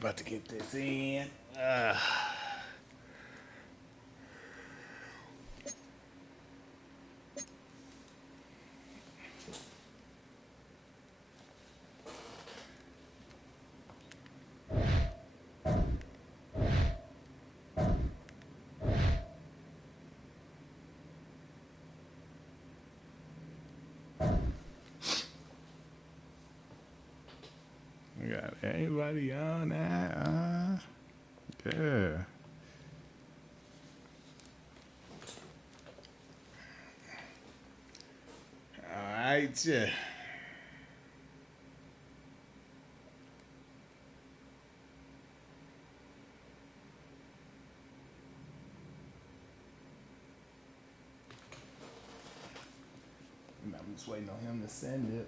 about to get this in. We got anybody on that? Yeah. All right, yeah. I'm just waiting on him to send it.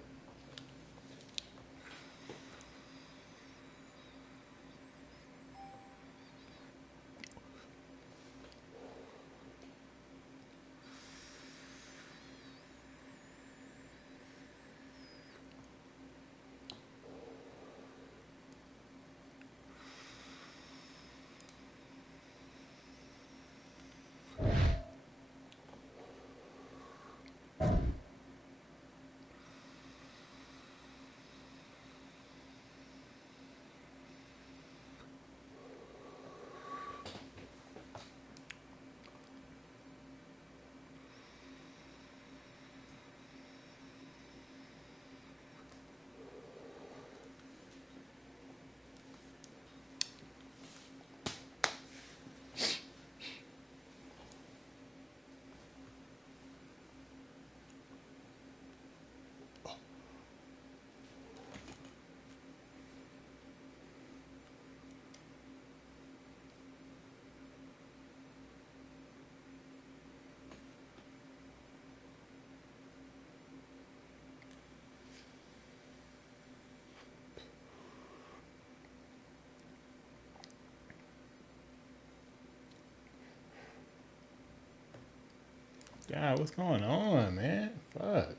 God, what's going on, man? Fuck.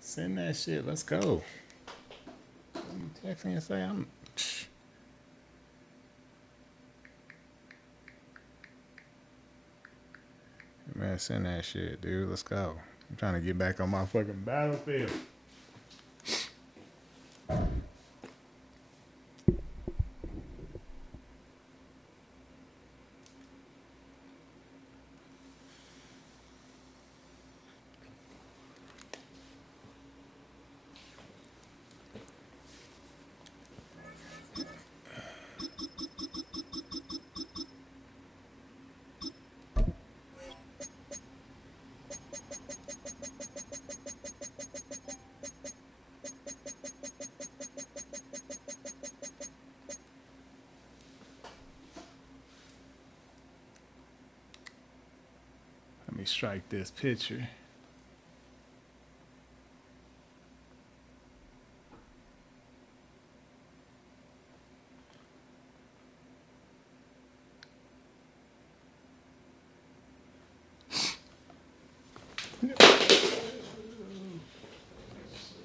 Send that shit. Let's go. You text me and say I'm. Man, send that shit, dude. Let's go. I'm trying to get back on my fucking battlefield. Let me strike this picture.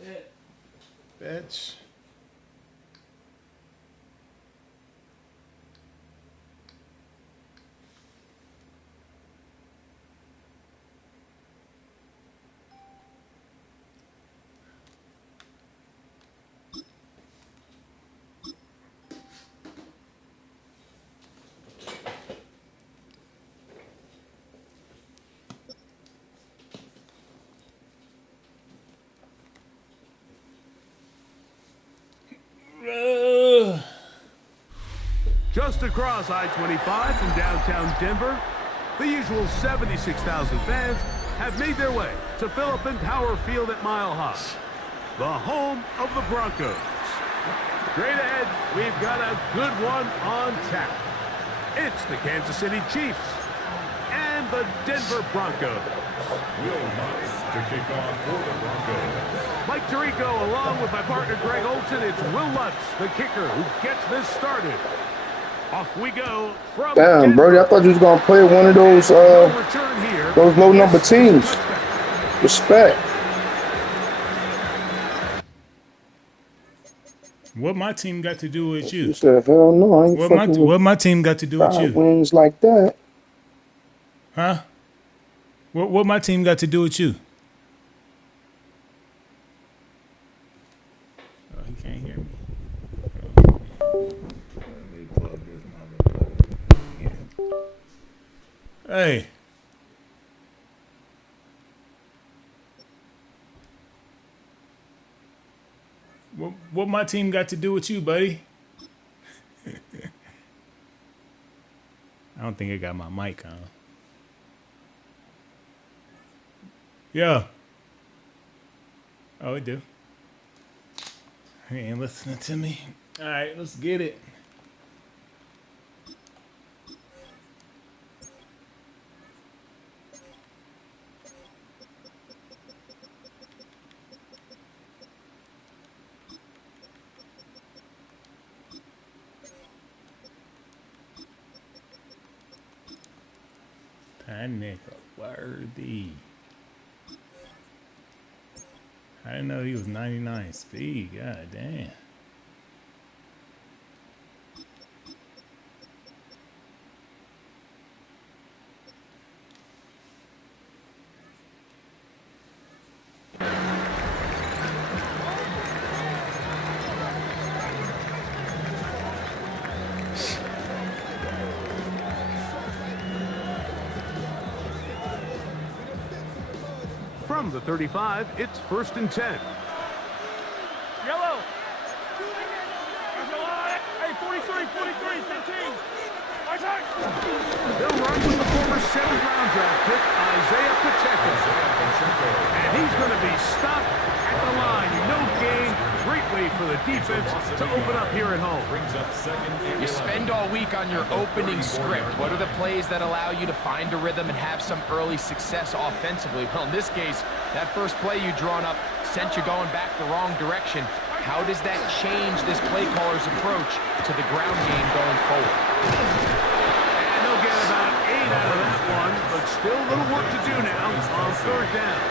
Shit. Bitch. Just across I-25 from downtown Denver, the usual 76,000 fans have made their way to Philip Power Field at Mile High, the home of the Broncos. Straight ahead, we've got a good one on tap. It's the Kansas City Chiefs and the Denver Broncos. Will Lutz to kick off for the Broncos. Mike Tirico, along with my partner Greg Olson, it's Will Lutz, the kicker, who gets this started. Off we go from Damn, Denver. Brody, I thought you was gonna play one of those those low number teams. Respect. What my team got to do with You you? said, hell no, I ain't fucking with What my team got to do with fried you? wings like that. Huh? What my team got to do with you? Oh, he can't hear me. Hey. What my team got to do with you, buddy? I don't think I got my mic on. Yeah. Oh, it do. He ain't listening to me. All right, let's get it. That nigga worthy. I didn't know he was 99 speed. God damn. From the 35, it's 1st and 10. Yellow. Hey, 43, 15. They'll run with the former 7th-round draft pick, Isaiah Pacheco. And he's going to be stopped at the line. No gain. Great way for the defense to open up here at home. You spend all week on your opening script. What are the plays that allow you to find a rhythm and have some early success offensively? Well, in this case, that first play you drawn up sent you going back the wrong direction. How does that change this play caller's approach to the ground game going forward? And they'll get about 8 out of that one, but still a little work to do now on 3rd down.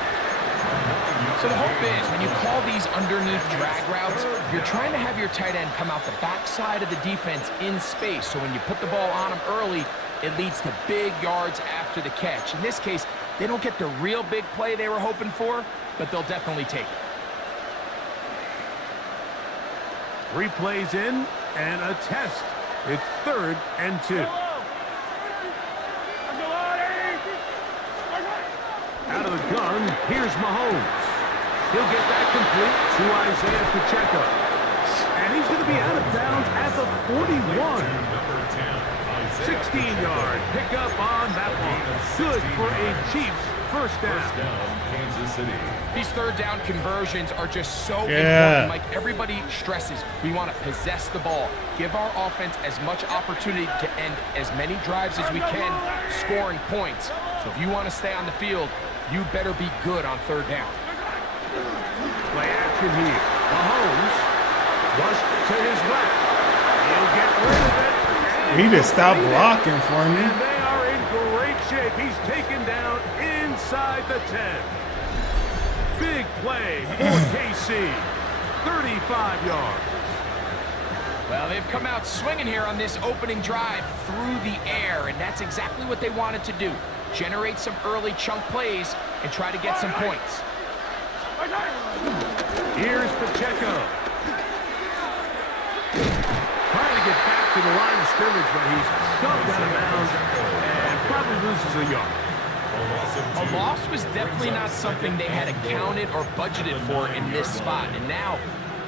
So the hope is when you call these underneath drag routes, you're trying to have your tight end come out the backside of the defense in space. So when you put the ball on him early, it leads to big yards after the catch. In this case, they don't get the real big play they were hoping for, but they'll definitely take it. 3 plays in and a test. It's 3rd and 2. Out of the gun, here's Mahomes. He'll get that complete to Isaiah Pacheco. And he's going to be out of bounds at the 41. 16-yard pickup on that one. Good for a Chiefs first down. Kansas City. These 3rd down conversions are just so important. Like everybody stresses, we want to possess the ball, give our offense as much opportunity to end as many drives as we can, scoring points. So if you want to stay on the field, you better be good on 3rd down. Play action here. Mahomes flushed to his left. He'll get rid of it. He just stopped blocking for me. And they are in great shape. He's taken down inside the 10. Big play for KC. 35 yards. Well, they've come out swinging here on this opening drive through the air, and that's exactly what they wanted to do. Generate some early chunk plays and try to get some points. Here's Pacheco. Trying to get back to the line of scrimmage, but he's shoved out of bounds and probably loses a yard. A loss was definitely not something they had accounted or budgeted for in this spot, and now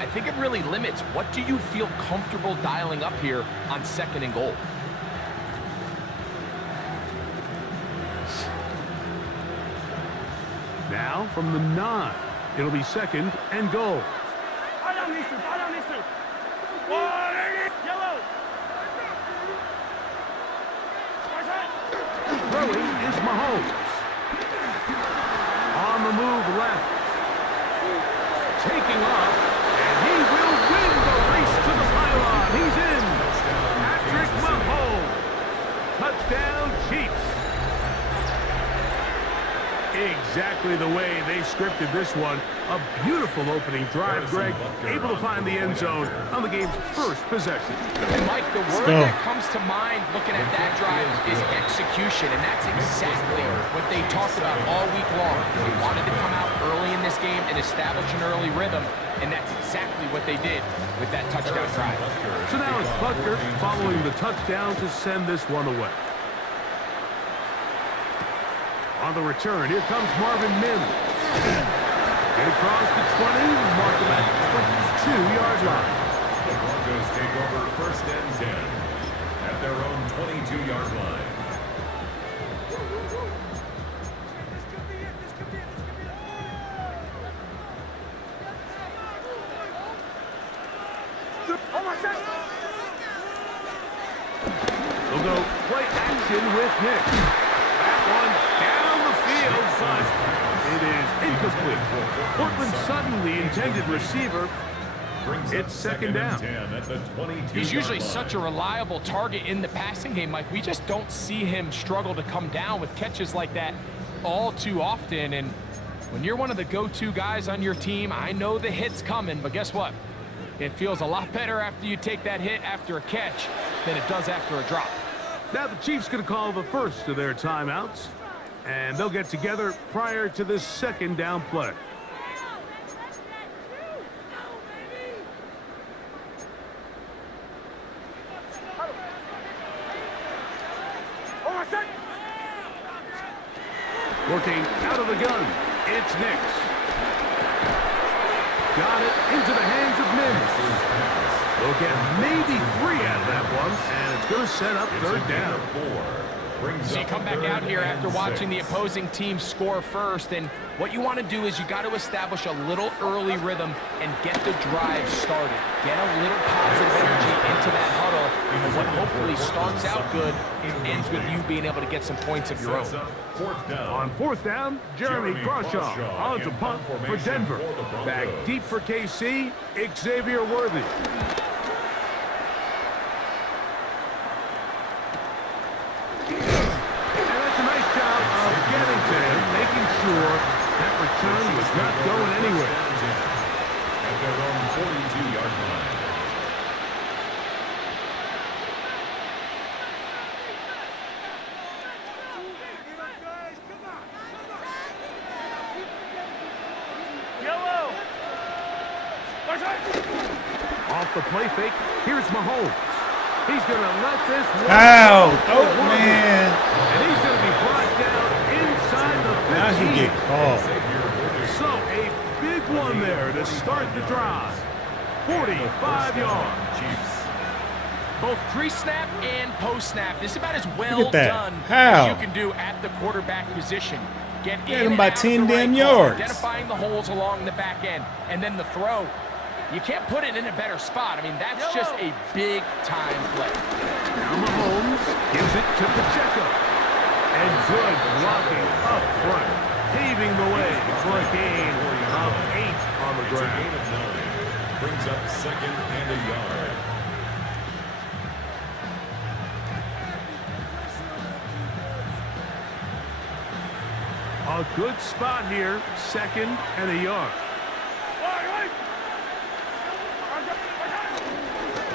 I think it really limits what do you feel comfortable dialing up here on 2nd and goal. Now from the 9, it'll be 2nd and goal. Throwing is Mahomes. On the move left. Taking off, and he will win the race to the pylon. He's in. Patrick Mahomes. Touchdown, Chiefs. exactly the way they scripted this one. A beautiful opening drive, Greg. Able to find the end zone on the game's first possession. And Mike, the word that comes to mind looking at that drive is execution, and that's exactly what they talked about all week long. They wanted to come out early in this game and establish an early rhythm, and that's exactly what they did with that touchdown drive. So now it's Butker following the touchdown to send this one away. On the return, here comes Marvin Mims. Get across the 20, mark him at the 22-yard line. The Broncos take over 1st and 10 at their own 22-yard line. They'll go play action with Nick. That one down the field, but it is incomplete. Portland suddenly intended receiver. It's 2nd down. At the 22-yard He's usually line. such a reliable target in the passing game, Mike. We just don't see him struggle to come down with catches like that all too often. And when you're one of the go-to guys on your team, I know the hit's coming, but guess what? It feels a lot better after you take that hit after a catch than it does after a drop. Now the Chiefs going to call the first of their timeouts, and they'll get together prior to this 2nd down play. Working out of the gun, it's Nix. Got it into the hands of Mims. They'll get maybe 3 out of that one, and it's going to set up 3rd down. So you come back out here after watching the opposing team score first, and what you want to do is you got to establish a little early rhythm and get the drive started. Get a little positive energy into that huddle, and what hopefully starts out good ends with you being able to get some points of your own. On 4th down, Jeremy Crawshaw on to punt for Denver. Back deep for KC, Xavier Worthy. Sure, that return was not going anywhere. At their own 42-yard line. Yellow. Off the play fake, here's Mahomes. He's going to let this one Ow! Oh, man. And he's going to be brought down inside the 15. Now he get caught. So a big one there to start the drive. 45 yards. Both pre-snap and post-snap, this is about as well Look at that. done How? as you can do at the quarterback position. Get Get in him and by out of 10 the right damn call, yards. identifying the holes along the back end, and then the throw. You can't put it in a better spot. I mean, that's just a big-time play. Now Mahomes gives it to Pacheco. And good blocking up front, paving the way for a gain of 8 on the It's a ground. gain of 9. Brings up 2nd and a yard. A good spot here, 2nd and a yard.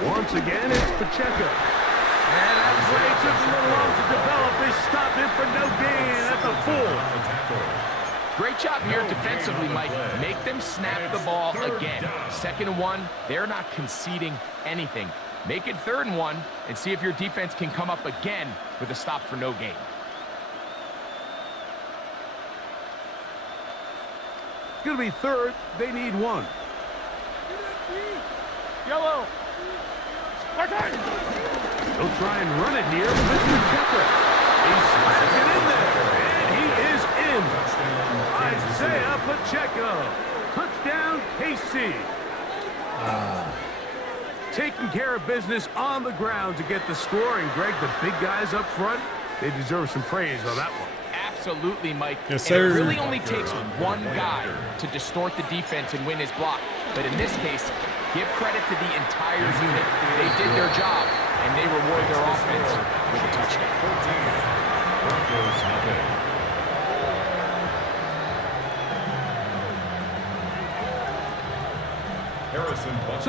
Once again, it's Pacheco. And that play took a little long to develop. They stopped him for no gain at the 4. Great job here defensively, Mike. Make them snap the ball again. 2nd and 1, they're not conceding anything. Make it 3rd and 1 and see if your defense can come up again with a stop for no gain. It's going to be 3rd. They need 1. Yellow. They'll try and run it here with Pacheco. He slaps it in there, and he is in. Isaiah Pacheco. Touchdown, KC. Taking care of business on the ground to get the score. And, Greg, the big guys up front, they deserve some praise on that one. Absolutely, Mike. Yes, And sir. it really only takes one guy to distort the defense and win his block. But in this case, give credit to the entire unit. They did their job, and they reward their offense with a touchdown. Broncos nothing.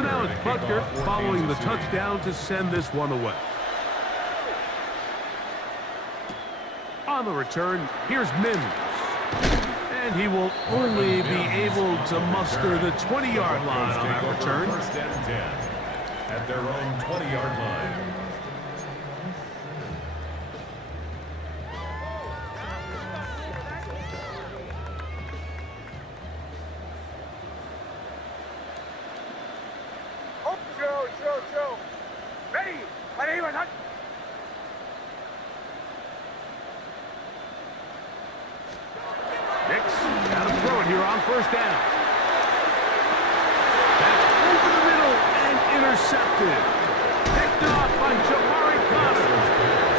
now it's Butker following the touchdown to send this one away. On the return, here's Mims. And he will only be able to muster the 20-yard line on that return. First and 10 at their own 20-yard line. First down. That's over the middle and intercepted. Picked off by Jamari Connor.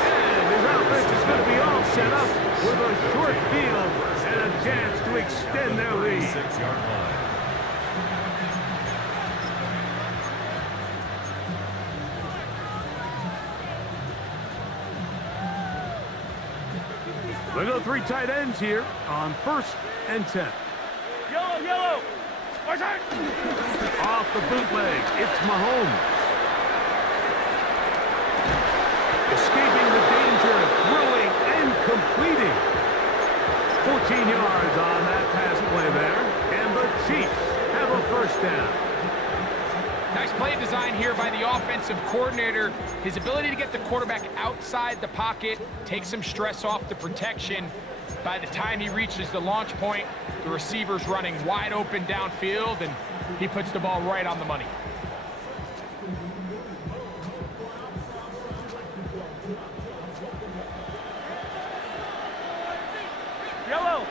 And his offense is going to be all set up with a short field and a chance to extend their lead. 6-yard line. They go 3 tight ends here on 1st and 10. Yellow, yellow. Off the bootleg, it's Mahomes. Escaping the danger, throwing and completing. 14 yards on that pass play there. And the Chiefs have a first down. Nice play design here by the offensive coordinator. His ability to get the quarterback outside the pocket, take some stress off the protection. By the time he reaches the launch point, the receiver's running wide open downfield, and he puts the ball right on the money. Yellow.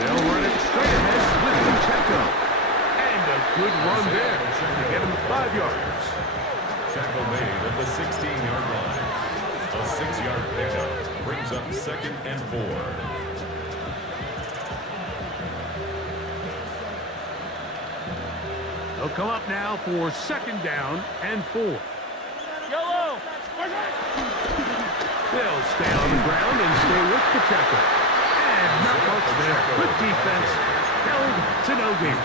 They'll run it straight ahead with Pacheco. And a good run there to get him 5 yards. Tackle made at the 16-yard line. A 6-yard pickup brings up 2nd and 4. They'll come up now for 2nd down and 4. Yellow. They'll stay on the ground and stay with Pacheco. And not much there. Good defense. Held to no gain.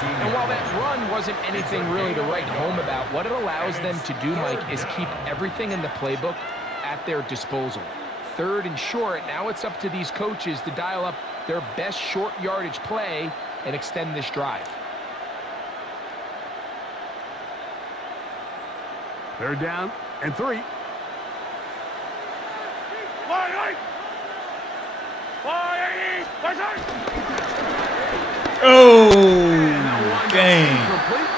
And while that run wasn't anything really to write home about, what it allows them to do, Mike, is keep everything in the playbook at their disposal. 3rd and short, now it's up to these coaches to dial up their best short yardage play and extend this drive. 3rd down and 3. Oh, game. Complete.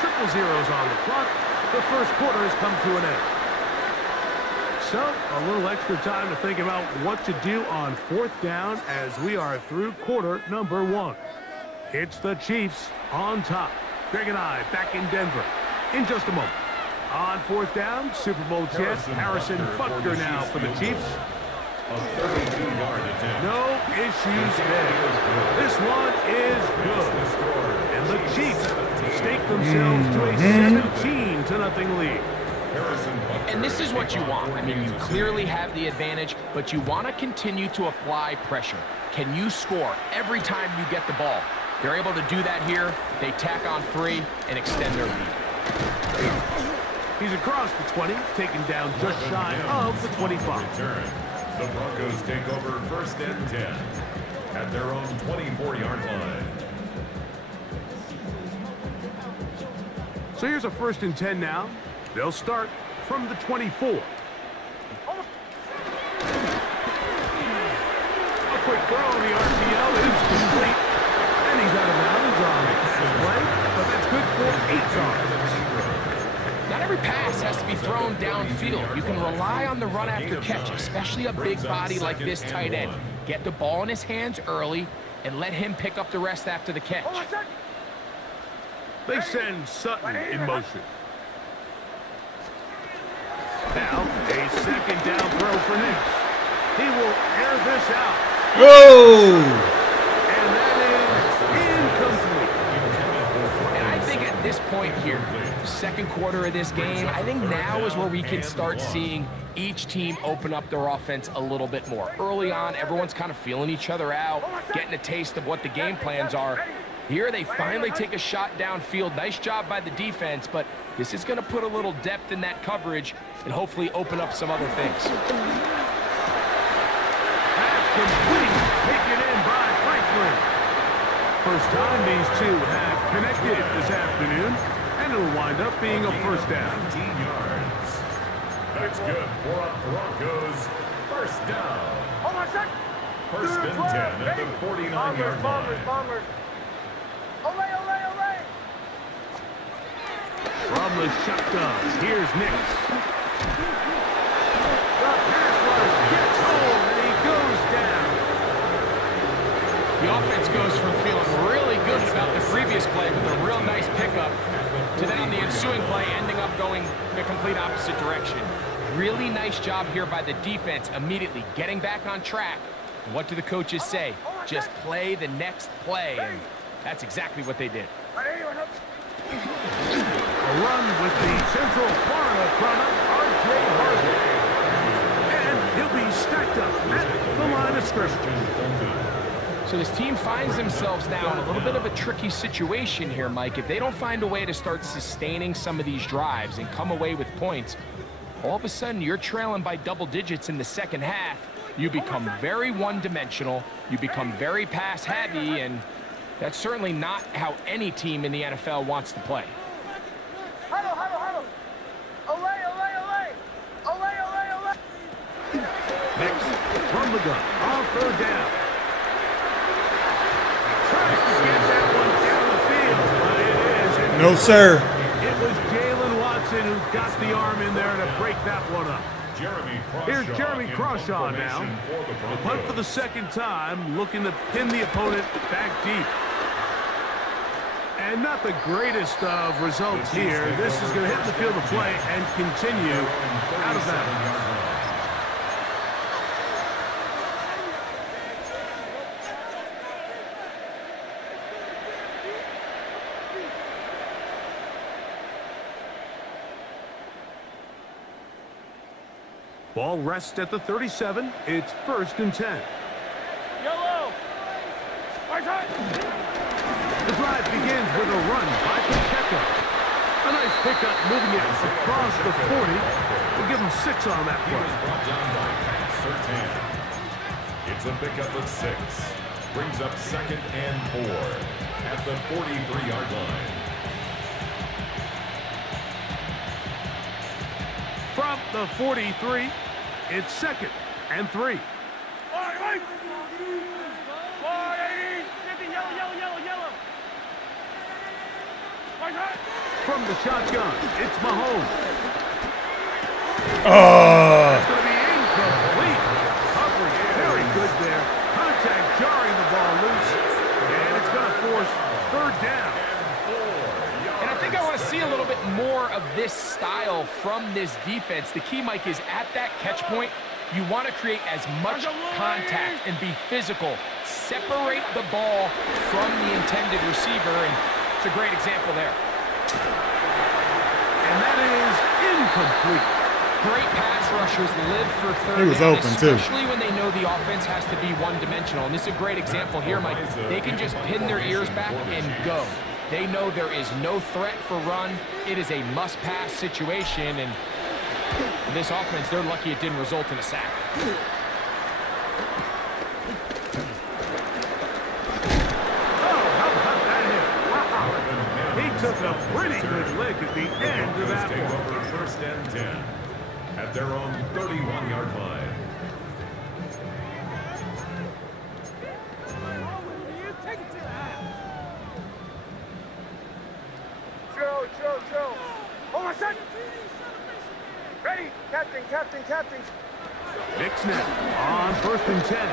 Triple zeros on the clock. The first quarter has come to an end. So, a little extra time to think about what to do on 4th down as we are through quarter number 1. It's the Chiefs on top. Greg and I back in Denver in just a moment. On 4th down, Super Bowl champ Harrison Butker now for the Chiefs. A 32-yard attempt. No issues there. This one is good. And the Chiefs stake themselves to a 17-0 lead. And this is what you want. I mean, you clearly have the advantage, but you want to continue to apply pressure. Can you score every time you get the ball? They're able to do that here. They tack on 3 and extend their lead. He's across the 20, taken down just shy of the 25. The Broncos take over 1st and 10 at their own 24-yard line. So here's a 1st and 10 now. They'll start from the 24. A quick throw on the RPO is complete. And he's out of bounds on the pass play, but that's good for 8 yards. Not every pass has to be thrown downfield. You can rely on the run after catch, especially a big body like this tight end. Get the ball in his hands early and let him pick up the rest after the catch. They send Sutton in motion. Now, a 2nd down throw for Nix. He will air this out. Whoa! And that is incomplete. And I think at this point here, 2nd quarter of this game, I think now is where we can start seeing each team open up their offense a little bit more. Early on, everyone's kind of feeling each other out, getting a taste of what the game plans are. Here they finally take a shot downfield. Nice job by the defense, but this is going to put a little depth in that coverage and hopefully open up some other things. That's complete. Taken in by Franklin. First time these two have connected this afternoon, and it'll wind up being a first down. 19 yards. That's good for a Broncos first down. Hold on a sec. First and 10 at the 49-yard line. Bombers. Olay, olay, olay. From the shotgun, here's Nix. The pass rush gets home, and he goes down. The offense goes from feeling really good about the previous play with a real nice pickup to then on the ensuing play ending up going the complete opposite direction. Really nice job here by the defense immediately getting back on track. What do the coaches say? Just play the next play, and that's exactly what they did. A run with the Central Florida product, R.J. Harvey. And he'll be stacked up at the line of scrimmage. So this team finds themselves now in a little bit of a tricky situation here, Mike. If they don't find a way to start sustaining some of these drives and come away with points, all of a sudden you're trailing by double digits in the second half. You become very one-dimensional, you become very pass-heavy, and that's certainly not how any team in the NFL wants to play. Huddle. Olay, olay, olay. Olay, olay, olay. Next, from the gun, on third down. Tries to get that one down the field, but it is. No, sir. It was Jalen Watson who got the arm in there to break that one up. Here's Jeremy Crawshaw now. The punt for the second time, looking to pin the opponent back deep. And not the greatest of results here. This is going to hit the field of play and continue out of bounds. Ball rests at the 37. It's first and 10. Yellow. The drive begins with a run by Pacheco. A nice pickup moving it across the 40. We'll give him 6 on that He was play. brought down by Pat Surtain. It's a pickup of 6. Brings up second and 4 at the 43-yard line. From the 43, it's second and 3. From the shotgun, it's Mahomes. That's going to be incomplete. Coverage very good there. Contact jarring the ball loose. And it's going to force third down. And I think I want to see a little bit more of this style from this defense. The key, Mike, is at that catch point, you want to create as much contact and be physical. Separate the ball from the intended receiver, and it's a great example there. And that is incomplete. Great pass rushers live for third He was down, open, too. especially when they know the offense has to be one-dimensional. And this is a great example here, Mike. They can just pin their ears back and go. They know there is no threat for run. It is a must-pass situation, and this offense, they're lucky it didn't result in a sack. Took a pretty good lick at the end of that one. Over first and 10 at their own 31-yard line. Joe. Hold on a sec. Ready. Captain. Nick Snap on first and 10.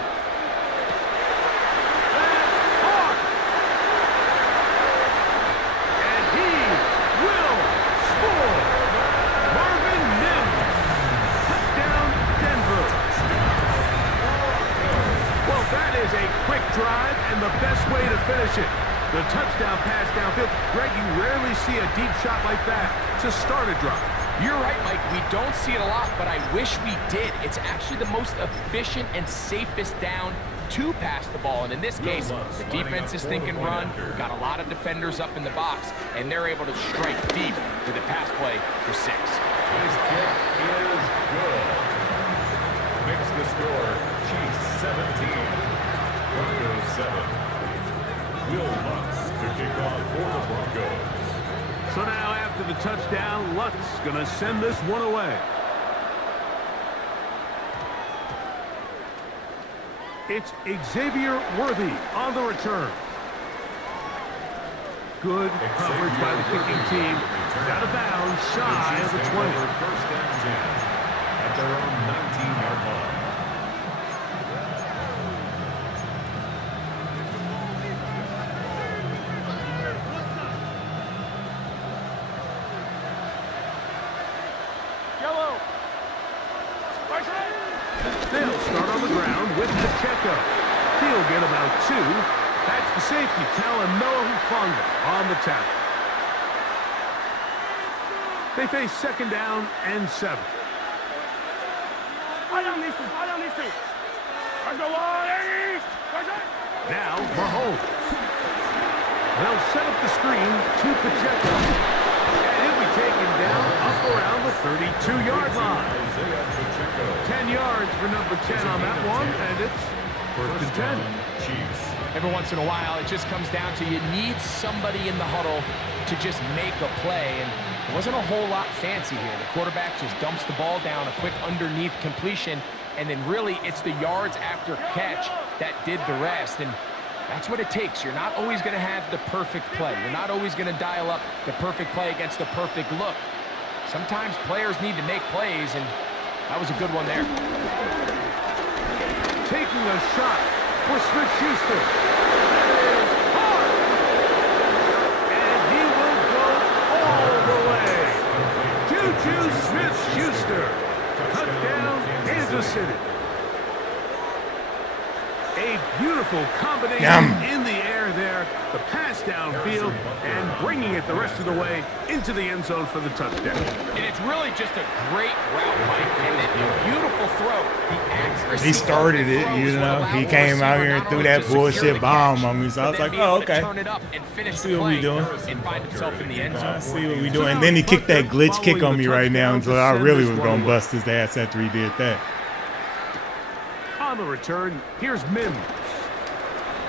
Drive and the best way to finish it. The touchdown pass downfield. Greg, you rarely see a deep shot like that to start a drive. You're right, Mike. We don't see it a lot, but I wish we did. It's actually the most efficient and safest down to pass the ball. And in this case, the defense is thinking run, got a lot of defenders up in the box, and they're able to strike deep with a pass play for 6. His kick is good. Makes the score Chiefs 17, Broncos 7. Will Lutz to kick off for the Broncos. So now after the touchdown, Lutz going to send this one away. It's Xavier Worthy on the return. Good coverage by the kicking team. He's out of bounds, shy of the 20. First and 10 at their own 19-yard line. Yellow. They'll start on the ground with Pacheco. He'll get about 2. That's the safety, Talanoa Hufanga on the tackle. They face second down and 7. Now, Mahomes. They'll set up the screen to Pacheco. And he'll be taken down up around the 32-yard line. 10 yards for number 10 on that one, and it's first and 10. Chiefs. Every once in a while, it just comes down to you need somebody in the huddle to just make a play. And it wasn't a whole lot fancy here. The quarterback just dumps the ball down, a quick underneath completion, and then really it's the yards after catch that did the rest. And that's what it takes. You're not always going to have the perfect play. You're not always going to dial up the perfect play against the perfect look. Sometimes players need to make plays, and that was a good one there. Taking a shot for Smith-Schuster. That is hard. And he will go all the way. Juju Smith-Schuster. Touchdown, Kansas City. A beautiful combination in the air there. The pass downfield and bringing it the rest of the way into the end zone for the touchdown. And it's really just a great route, Mike, and then a beautiful throw. The accuracy. He started it, you know. He came out here and threw that bullshit bomb on me. So I was like, oh, okay. Turn it up and finish See what we doing. and find himself in the end zone. I see what we doing. And then he kicked that glitch kick on me right now, and so I really was going to bust his ass after he did that. On the return, here's Mims.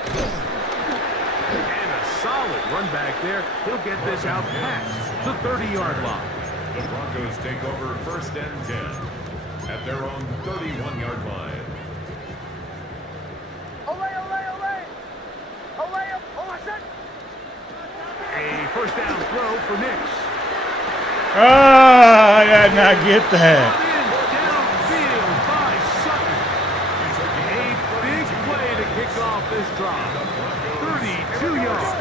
And a solid run back there. He'll get this out past the 30-yard line. The Broncos take over first and 10 at their own 31-yard line. A first down throw for Nix. I did not get that. Downfield by Sutton. A big play to kick off this drive. 32 yards.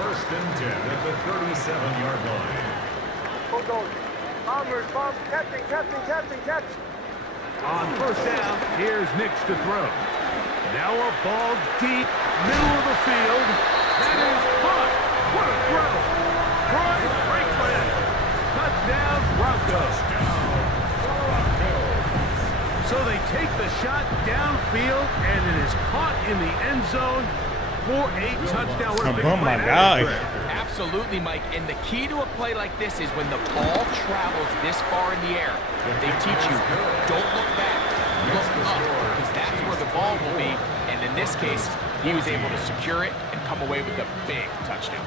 First and 10 at the 37-yard line. Bombers, captain. On first down, here's Nix to throw. Now a ball deep, middle of the field. That is caught. What a throw. Troy Franklin. Touchdown, Broncos. So they take the shot downfield, and it is caught in the end zone for a touchdown. What a big Oh my play. God. Absolutely, Mike. And the key to a play like this is when the ball travels this far in the air, they teach you, don't look back, look up, because that's where the ball will be. And in this case, he was able to secure it and come away with a big touchdown.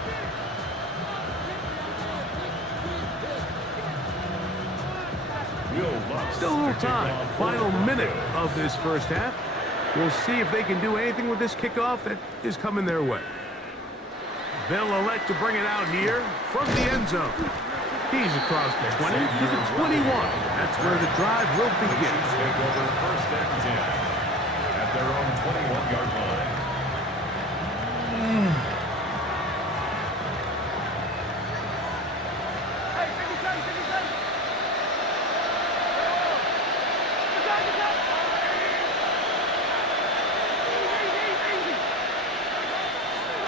Still a little time. Final minute of this first half. We'll see if they can do anything with this kickoff that is coming their way. They'll elect to bring it out here from the end zone. He's across the 20 to the 21. That's where the drive will begin. Take over first and 10 at their own 21-yard line.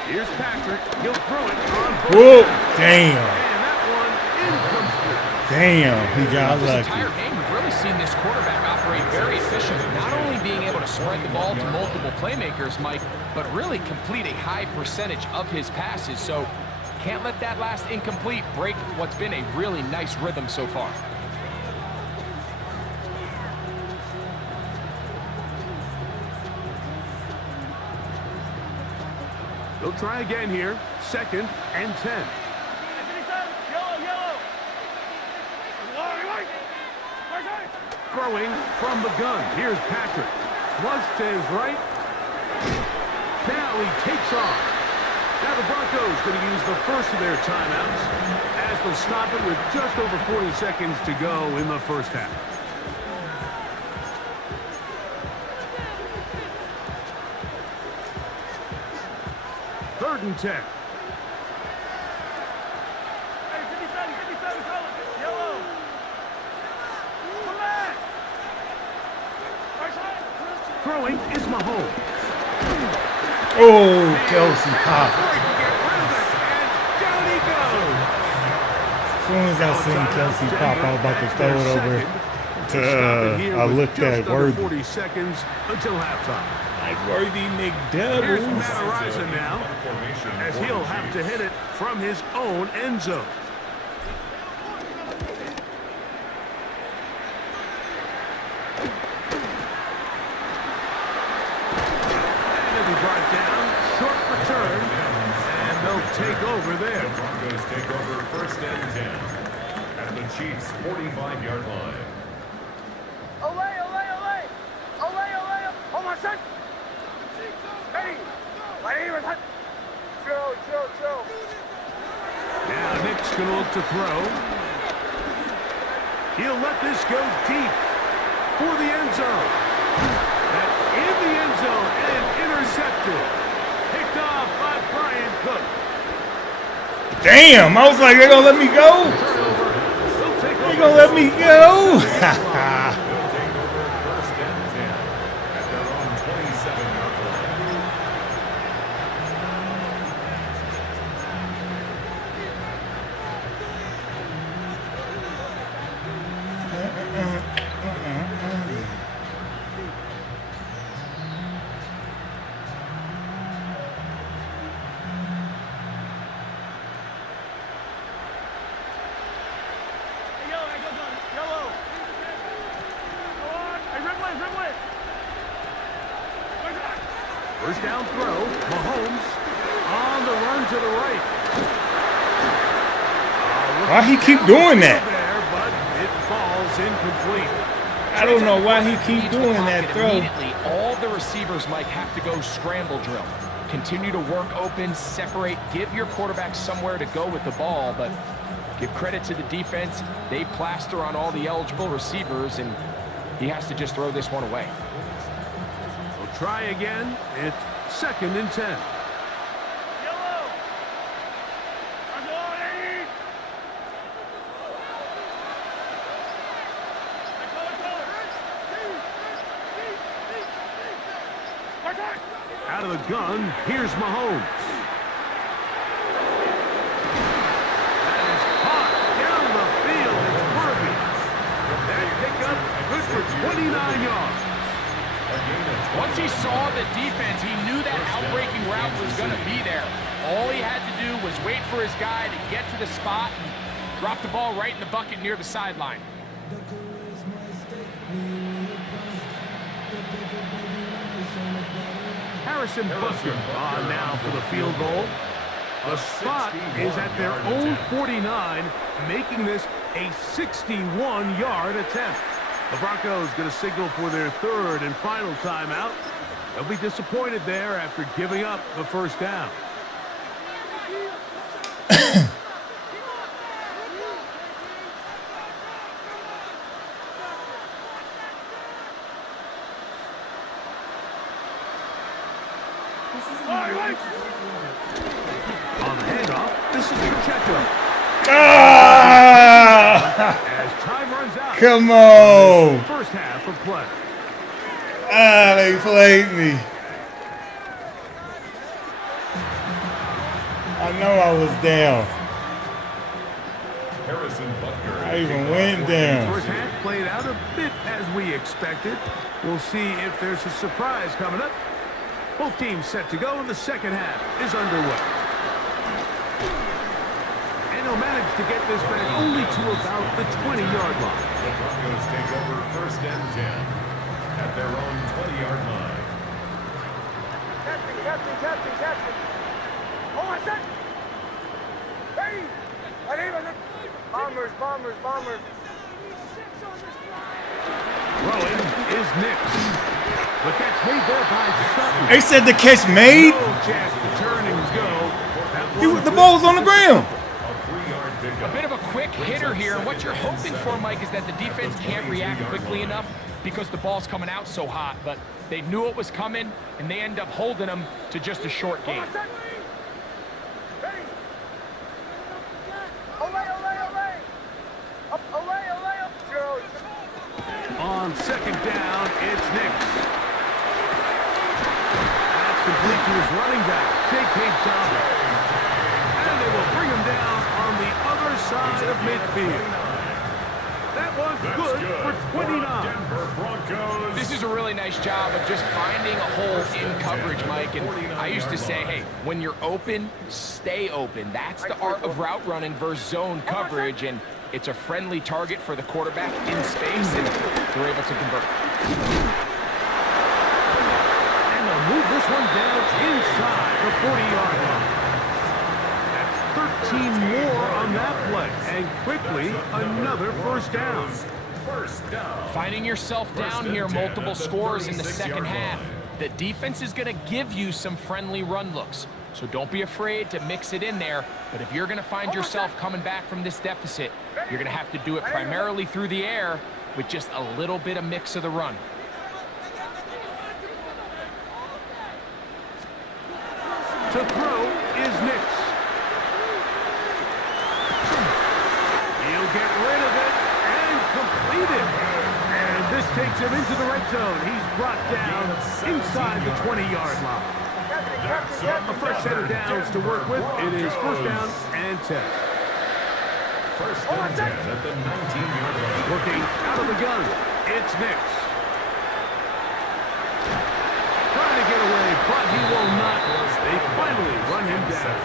Here's Patrick. He'll throw it on first Whoa, down. damn. And that one incomplete. Damn, he got This lucky. entire game, we've really seen this quarterback operate very efficiently, not only being able to spread the ball to multiple playmakers, Mike, but really complete a high percentage of his passes. So can't let that last incomplete break what's been a really nice rhythm so far. They'll try again here. 2nd and 10. Throwing from the gun. Here's Patrick. Flush to his right. Now he takes off. Now the Broncos going to use the first of their timeouts as they'll stop it with just over 40 seconds to go in the first half. Third and 10. Throwing is Mahomes. Oh, Kelsey pop. Down he goes. As soon as I seen Kelsey pop, I was about to throw it over to, I looked at Worthy. 40 seconds until halftime. Like Worthy Here's McDoubles. Matt Araiza now, as he'll have to hit it from his own end zone. And he'll be brought down, short return, and they'll take over there. The Broncos take over 1st and 10 at the Chiefs' 45-yard line. Olay, olay, olay! Olay, olay! Oh my son! Hey! Chill. Now Nick's going to look to throw. He'll let this go deep for the end zone. That's in the end zone and intercepted. Picked off by Brian Cook. Damn, I was like, they're going to let me go. Turnover. They'll take They're over. going to let me go. They'll take over 1st and 10 at their own 27-yard line. First down throw. Mahomes on the run to the right. Why he keep doing that? There, but it falls incomplete. I don't know why he keep doing that throw. Immediately, all the receivers, Mike, have to go scramble drill. Continue to work open, separate, give your quarterback somewhere to go with the ball, but give credit to the defense. They plaster on all the eligible receivers, and he has to just throw this one away. We'll try again. It's 2nd and 10. Out of the gun, here's Mahomes. That is caught down the field. It's Worthy. That pickup good for 29 yards. Once he saw the defense, he knew that outbreaking route was going to be there. All he had to do was wait for his guy to get to the spot and drop the ball right in the bucket near the sideline. Harrison Butker on now for the field goal. The spot is at their own 49, making this a 61-yard attempt. The Broncos going to signal for their 3rd and final timeout. They'll be disappointed there after giving up the first down. On the handoff, this is Pacheco. Ah! As time runs out. Come on. First half of play. Ah, they played me. I know I was down. Harrison Butker. I even went down. First half played out a bit as we expected. We'll see if there's a surprise coming up. Both teams set to go, and the second half is underway. And he'll manage to get this back only to about the 20-yard line. The Broncos take over 1st and 10 at their own 20-yard line. Captain. Oh, my son! Hey! Bombers. Throwing is Nix. The catch made there by Sutton. They said the catch made. No chance to turn and go. The ball's on the ground. A bit of a quick hitter here, and what you're hoping for, Mike, is that the defense can't react quickly enough because the ball's coming out so hot, but they knew it was coming, and they end up holding them to just a short game. On second down, it's Nix. That's complete to his running back, J.K. Dobbins. And they will bring him down on the other side of midfield. That one's good for 29. Denver Broncos. This is a really nice job of just finding a hole in coverage, Mike. And I used to say, hey, when you're open, stay open. That's the art of route running versus zone coverage. And it's a friendly target for the quarterback in space, and they're able to convert. And they'll move this one down inside the 40-yard line. That's 13 more on that play, and quickly another first down. Finding yourself down here, multiple scores in the second half. The defense is going to give you some friendly run looks, so don't be afraid to mix it in there. But if you're going to find yourself coming back from this deficit, you're going to have to do it primarily through the air with just a little bit of mix of the run. To throw is Nix. He'll get rid of it and complete it. And this takes him into the red zone. He's brought down inside the 20-yard line. A fresh set of downs to work with. It is 1st down and 10. 1st and 10 at the 19-yard line. Looking out of the gun, it's Nix. Trying to get away, but he will not. They finally run him down.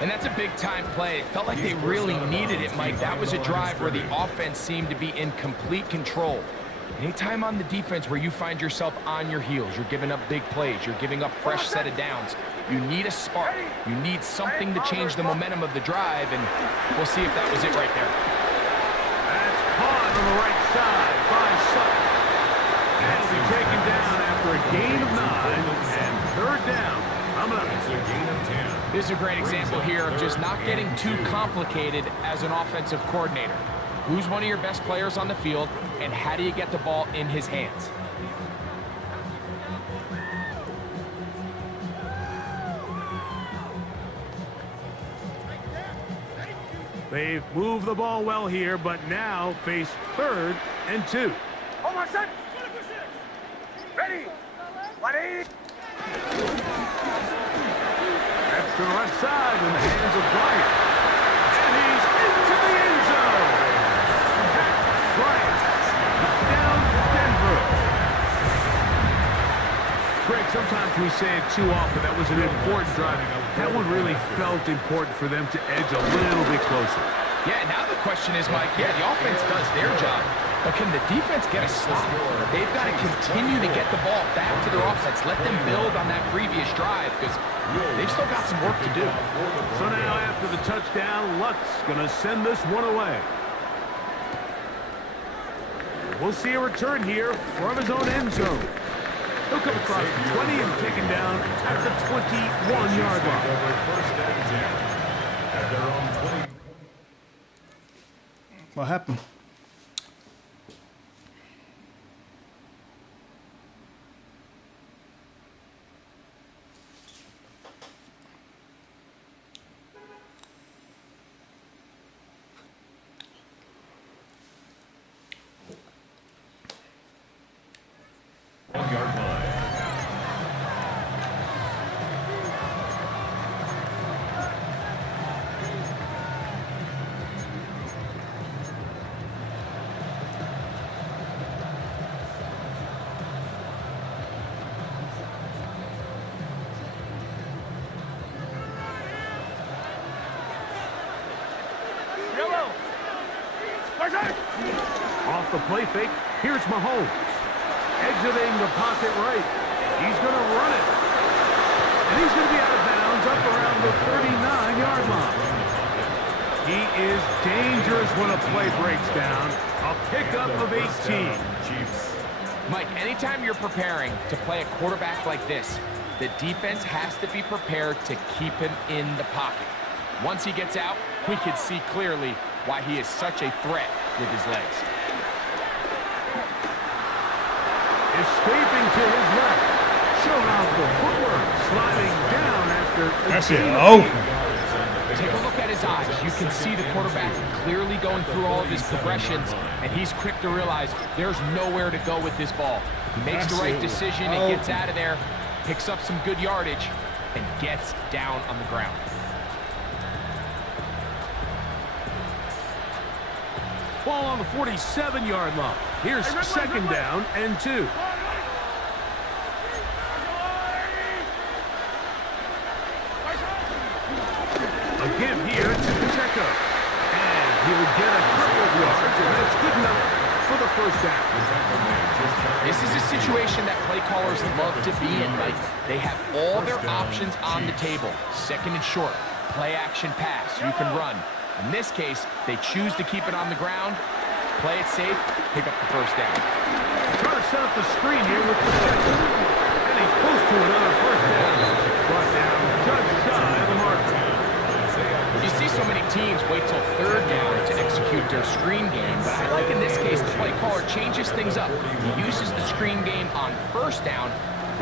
And that's a big-time play. It felt like they really needed it, Mike. That was a drive where the offense seemed to be in complete control. Anytime on the defense where you find yourself on your heels, you're giving up big plays, you're giving up fresh set of downs, you need a spark. You need something to change the momentum of the drive, and we'll see if that was it right there. That's caught on the right side by Sutton. And he'll be taken down after a gain of 9 and 3rd down. Coming up. It's a gain of 10. This is a great example here of just not getting too complicated as an offensive coordinator. Who's one of your best players on the field, and how do you get the ball in his hands? They've moved the ball well here, but now face 3rd and 2. Oh, my son! Ready! Ready! That's to the left side in the hands of Bryant. And he's into the end zone. Bryant, down Denver. Greg, sometimes we say it too often. That was an important drive. That one really felt important for them to edge a little bit closer. Yeah, now the question is, Mike, the offense does their job, but can the defense get a stop? They've got to continue to get the ball back to their offense. Let them build on that previous drive, because they've still got some work to do. So now after the touchdown, Luck's going to send this one away. We'll see a return here from his own end zone. He'll come across the 20 and taken down at the 21-yard line. 1st and 10 at their own 20. What happened? Yard line. Off the play fake, here's Mahomes. Exiting the pocket right. He's going to run it. And he's going to be out of bounds up around the 39-yard line. He is dangerous when a play breaks down. A pickup of 18. Chiefs. Mike, anytime you're preparing to play a quarterback like this, the defense has to be prepared to keep him in the pocket. Once he gets out, we can see clearly why he is such a threat with his legs. Escaping to his left. Showing off the footwork. Sliding down after... That's it. Oh. Take a look at his eyes. You can see the quarterback clearly going through all of his progressions, and he's quick to realize there's nowhere to go with this ball. He makes the right decision and gets out of there, picks up some good yardage, and gets down on the ground. Ball on the 47-yard line. Here's second down and 2. A give here to Pacheco. And he'll get a couple of yards, and that's good enough for the first down. This is a situation that play callers love to be in, Mike. They have all their options on the table. Second and short, play action pass, you can run. In this case, they choose to keep it on the ground, play it safe, pick up the first down. Trying to set up the screen here with Pacheco. And he's close to another first down. Brought down just shy of the marker. You see so many teams wait till third down to execute their screen game, but I like in this case the play caller changes things up. He uses the screen game on first down,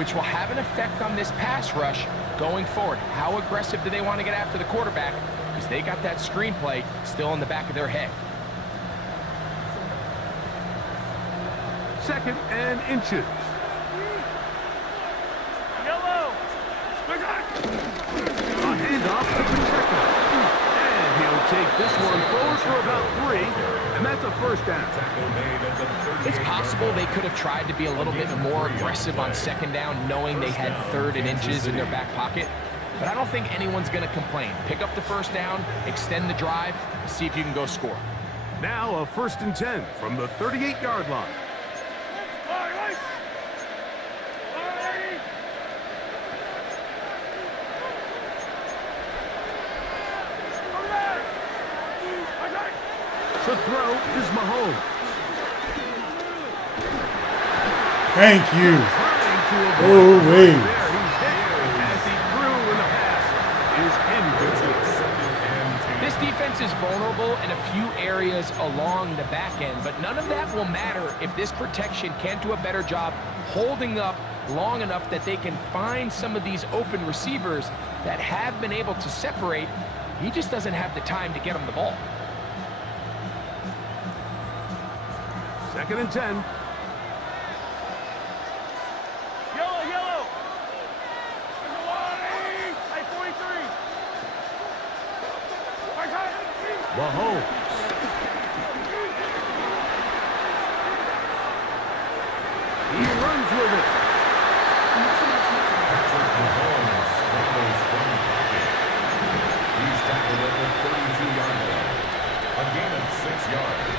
which will have an effect on this pass rush going forward. How aggressive do they want to get after the quarterback? Because they got that screenplay still in the back of their head. Second and inches. Yellow. A handoff to Pacheco. And he'll take this one forward for about 3, and that's a first down. It's possible they could have tried to be a little bit more aggressive on second down, knowing they had third and inches in their back pocket. But I don't think anyone's going to complain. Pick up the first down, extend the drive, see if you can go score. Now a first and 10 from the 38-yard line. To throw is Mahomes. Thank you. Trying to avoid Oh, wait. there. He's hit as he threw when the pass is incomplete. This defense is vulnerable in a few areas along the back end, but none of that will matter if this protection can't do a better job holding up long enough that they can find some of these open receivers that have been able to separate. He just doesn't have the time to get them the ball. Second and 10. Yellow, yellow. Hey, 43. Mahomes. He runs with it. Mahomes scrambles from the pocket. He's tackled at the 32-yard line. A gain of 6 yards.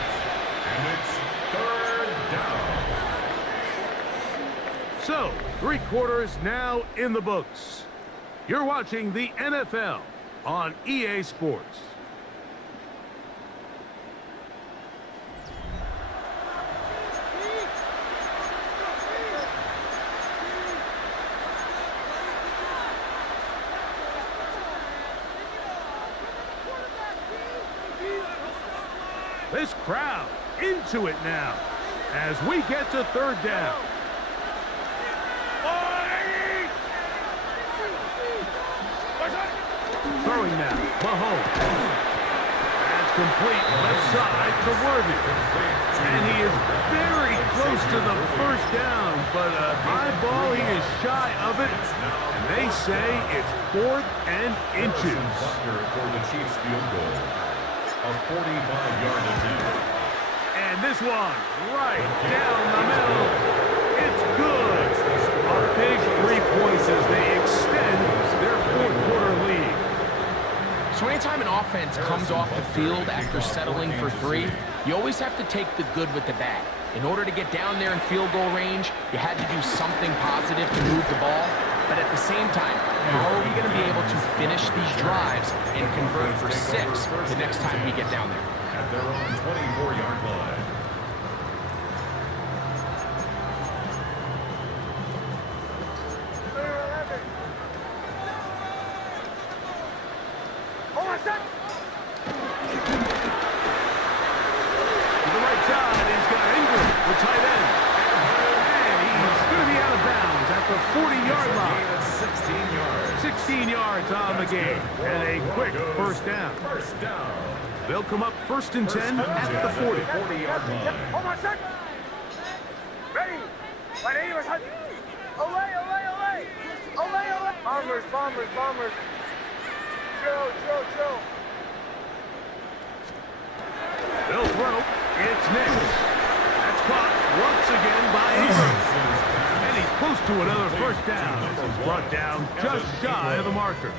And it's third down. So, 3 quarters now in the books. You're watching the NFL on EA Sports. This crowd into it now as we get to third down. Throwing now, Mahomes. That's complete left side to Worthy. And he is very close to the first down, but a high ball, he is shy of it. And they say it's 4th and inches. For the Chiefs field goal. A 45-yard attempt. And this one, right down the middle. It's good. A big 3 points as they extend their 4th quarter lead. So anytime an offense comes off the field after settling for 3, You always have to take the good with the bad. In order to get down there in field goal range, you had to do something positive to move the ball. But at the same time, how are we going to be able to finish these drives and convert for 6 the next time we get down there? At their own 24-yard line. Hold on, set. To the right side, he's got Ingram, the tight end. And he's going to be out of bounds at the 40-yard line. 16 yards. 16 yards on the game. And a quick first down. First down. They'll come up 1st and 10 at the 40. 40-yard line. Hold on, set. Ready. Ready, was hot. Away, away, away. Away, away. Bombers, bombers, bombers. Chill, chill, chill. They'll throw. It's Nix. That's caught once again by Ingram. And he's close to another first down. He's brought down just shy of the marker.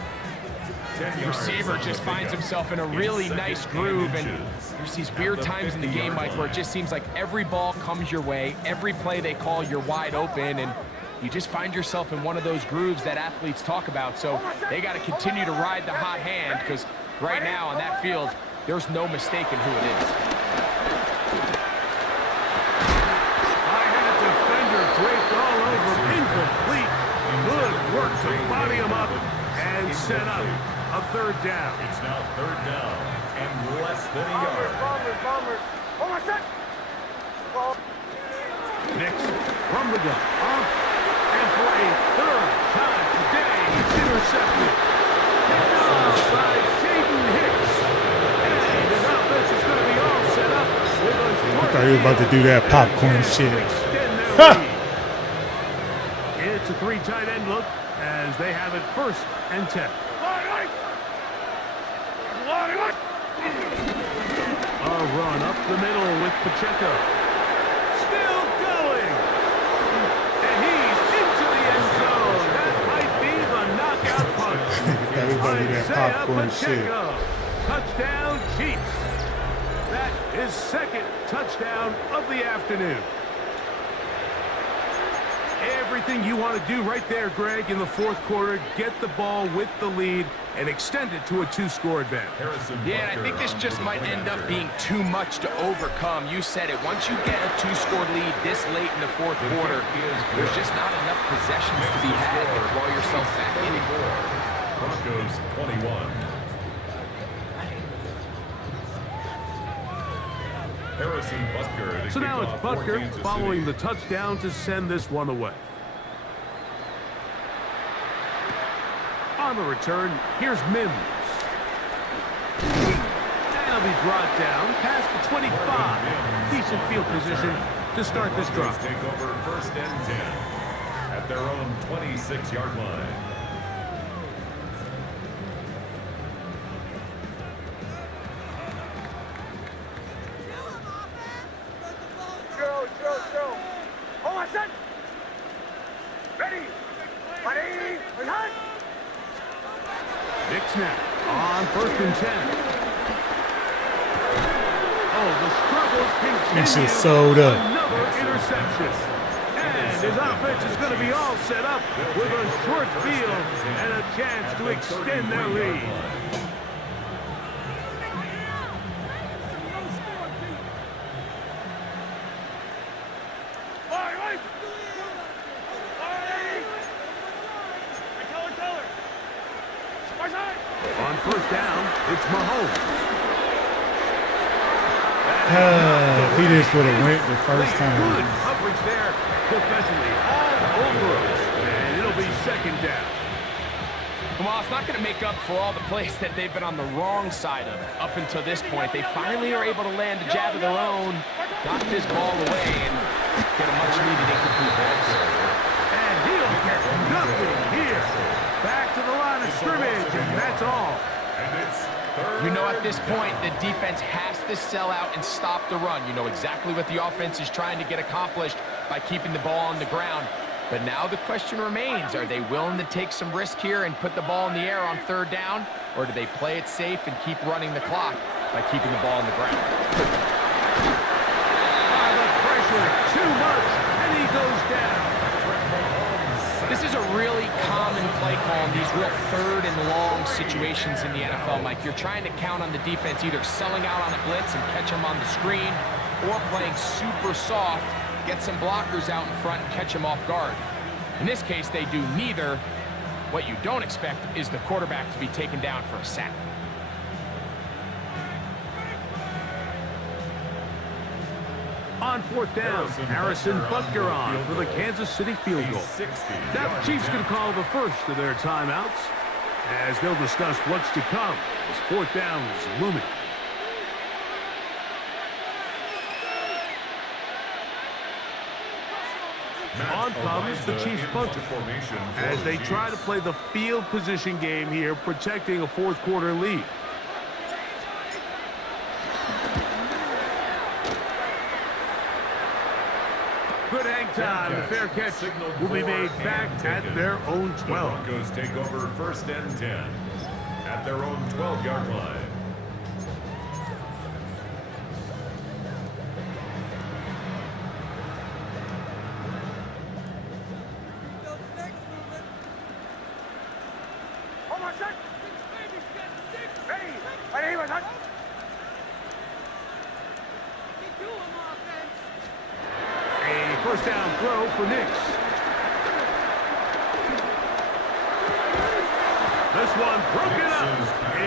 The receiver just finds himself in a really nice groove, and there's these weird times in the game, Mike, where it just seems like every ball comes your way, every play they call, you're wide open, and you just find yourself in one of those grooves that athletes talk about. So they got to continue to ride the hot hand, because right now on that field, there's no mistaking who it is. High-handed defender draped all over, incomplete. Good work to body him up and set up a 3rd down. It's now 3rd down and less than a Bombers, yard. bombers, bombers. Hold on, set. Ball. Nix from the gun, off, and for a 3rd time today, he's intercepted. Picked off by Jaden Hicks. And his offense is going to be all set up with a I thought he was about to do that popcorn shit. It's a 3 tight end look as they have it 1st and 10. A run up the middle with Pacheco. Still going. And he's into the end zone. That might be the knockout punch. Thought he was about to do that popcorn shit. Pacheco. Touchdown, Chiefs. That is 2nd touchdown of the afternoon. Everything you want to do right there, Greg, in the 4th quarter, get the ball with the lead and extend it to a 2-score advantage. Yeah, and I think this just might end up being too much to overcome. You said it. Once you get a 2-score lead this late in the 4th quarter, there's just not enough possessions to be had to claw yourself back in it. Broncos 21. Harrison Butker. So now it's Butker following the touchdown to send this one away. On the return, here's Mims. And he'll be brought down past the 25. Decent field position to start this drive. Take over 1st and 10 at their own 26-yard line. Chill, chill, chill. Hold on, set. Ready. Ready. We're hot. Nick snap on 1st and 10. Oh, the struggles continue. That shit sold up. Another interception. And his offense is going to be all set up with a short field and a chance to extend their lead. On 1st down, it's Mahomes. If he just would have went the first Good time. coverage there defensively all over us. And it'll be 2nd down. Well, it's not going to make up for all the plays that they've been on the wrong side of up until this point. They finally are able to land a jab of their own, knock this ball away, and get a much-needed incomplete pass. And he'll get nothing here. Back to the line of scrimmage, and that's all. You know, at this point, the defense has to sell out and stop the run. You know exactly what the offense is trying to get accomplished by keeping the ball on the ground. But now the question remains, are they willing to take some risk here and put the ball in the air on 3rd down? Or do they play it safe and keep running the clock by keeping the ball on the ground? in these real third and long situations in the NFL, Mike. You're trying to count on the defense either selling out on a blitz and catch them on the screen or playing super soft, get some blockers out in front and catch them off guard. In this case, they do neither. What you don't expect is the quarterback to be taken down for a sack. On fourth down, Harrison Butker on for the Kansas City field goal. Now the Chiefs going to call the first of their timeouts as they'll discuss what's to come as fourth down is looming. On comes the Chiefs punter as they try to play the field position game here, protecting a fourth quarter lead. Good hang time. The fair catch will be made back at their own 12. The Broncos take over first and 10 at their own 12-yard line. First down throw for Nix. This one broken up.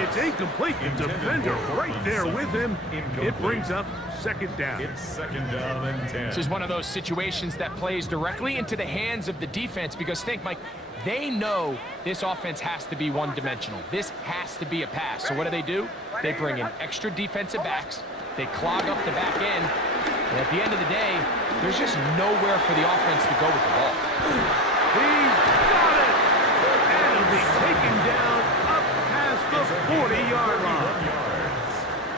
It's incomplete. The defender right there with him. It brings up second down. It's second down and 10. This is one of those situations that plays directly into the hands of the defense because think, Mike, they know this offense has to be one-dimensional. This has to be a pass. So what do? They bring in extra defensive backs. They clog up the back end. And at the end of the day, there's just nowhere for the offense to go with the ball. He's got it! And he'll be taken down up past the 40-yard line.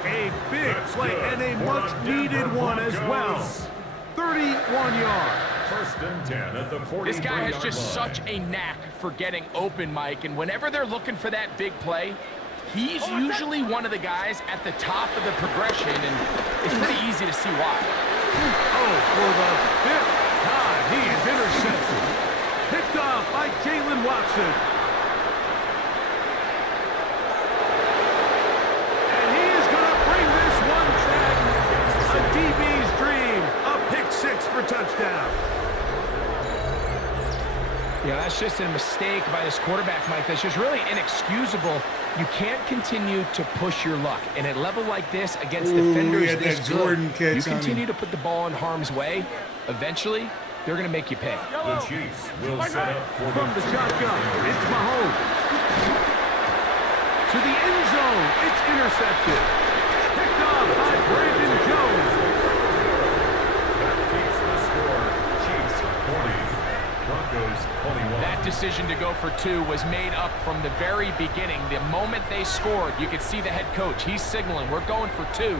A big play and a much-needed one as well. 31 yards. First and 10 at the 43-yard line. This guy has just such a knack for getting open, Mike, and whenever they're looking for that big play, he's usually one of the guys at the top of the progression, and it's pretty easy to see why. Oh, for the fifth time, he is intercepted. Picked off by Jalen Watson. And he is going to bring this one back. A DB's dream. A pick six for touchdown. Yeah, that's just a mistake by this quarterback, Mike. That's just really inexcusable. You can't continue to push your luck. And at a level like this, against defenders this good, you continue to put the ball in harm's way. Eventually, they're going to make you pay. The Chiefs will set up From the shotgun, it's Mahomes. To the end zone, it's intercepted. Picked off by Brandon Jones. That keeps the score. Chiefs 40. Broncos 21. That decision to go for two was made up from the very beginning. The moment they scored, you could see the head coach. He's signaling, we're going for two.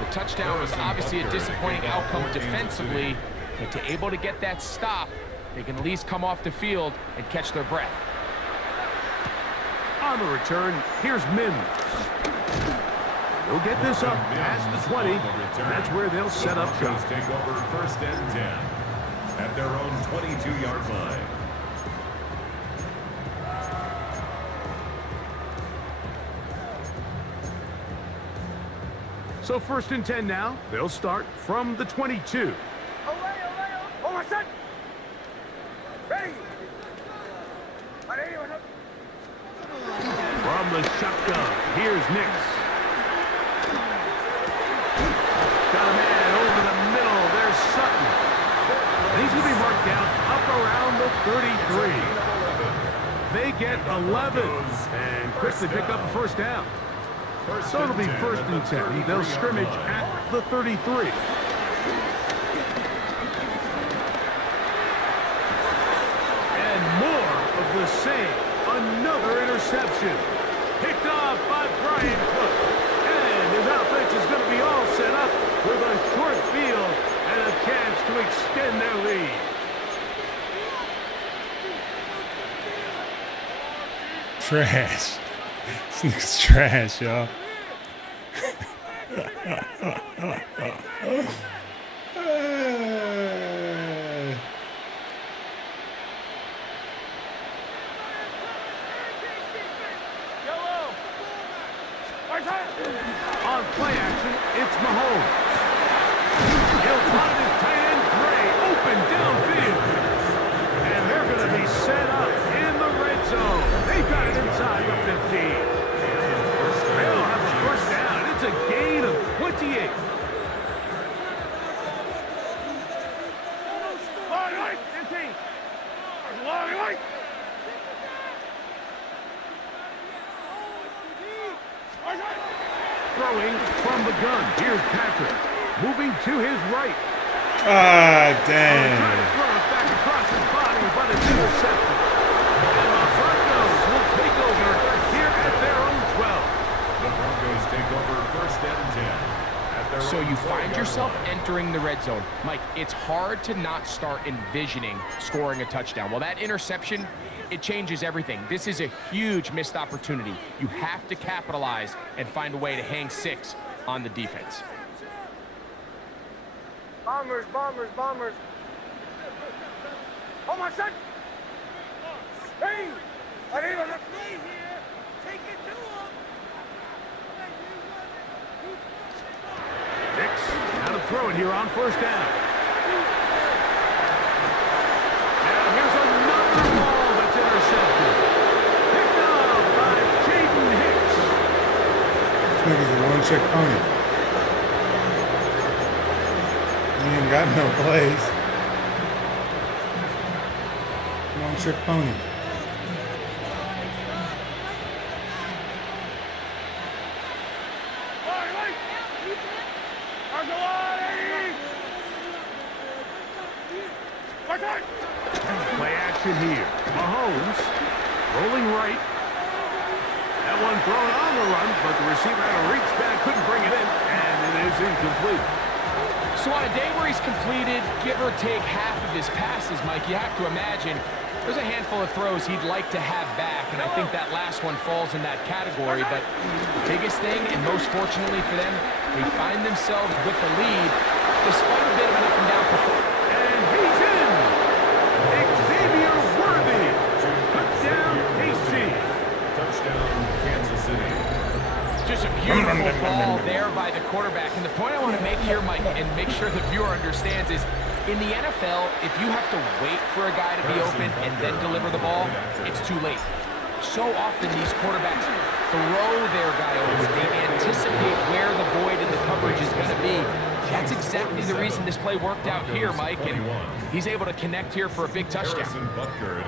The touchdown was obviously a disappointing outcome defensively, but to able to get that stop, they can at least come off the field and catch their breath. On the return, here's Mims. He'll get this up past the 20, and that's where they'll set up shop. Broncos take over first and 10 at their own 22-yard line. So first and 10 now. They'll start from the 22. Oh, my son! Ready! From the shotgun, here's Nix. Got a man over the middle. There's Sutton. And he's going to be marked down up around the 33. They get 11 and quickly pick up a first down. So it'll be first and 10. They'll scrimmage at the 33. And more of the same. Another interception. Picked off by Brian Cook. And his offense is going to be all set up with a short field and a chance to extend their lead. Trash. This nigga's trash, y'all. throwing from the gun. Here's Patrick. Moving to his right. Ah, Trying to damn. throw it back across his body, but it's intercepted. And the Broncos will take over here at their own 12. The Broncos take over first and 10. At their So own you find 12-yard yourself line. entering the red zone. Mike, it's hard to not start envisioning scoring a touchdown. Well, that interception, it changes everything. This is a huge missed opportunity. You have to capitalize and find a way to hang 6 on the defense. Bombers, bombers, bombers. Oh my son! Hey! I need a play here. Take it to him. Hicks, now to throw it here on first down. Now here's another ball that's intercepted. Picked off by Jaden Hicks. This nigga's a one-trick pony. He ain't got no plays. One-trick pony. Play action here. Mahomes rolling right. That one thrown on the run, but the receiver had a reach back, couldn't bring it in, and it is incomplete. So on a day where he's completed, give or take half of his passes, Mike, you have to imagine there's a handful of throws he'd like to have back, and I think that last one falls in that category. But the biggest thing, and most fortunately for them, they find themselves with a lead despite a bit of an up-and-down performance. And he's in! Xavier Worthy! Touchdown, KC! Touchdown, Kansas City. Just a beautiful ball there by the quarterback. And the point I want to make here, Mike, and make sure the viewer understands is, in the NFL, if you have to wait for a guy to be open and then deliver the ball, it's too late. So often these quarterbacks throw their guy over. They anticipate where the void in the coverage is going to be. That's exactly the reason this play worked out here, Mike, and he's able to connect here for a big touchdown.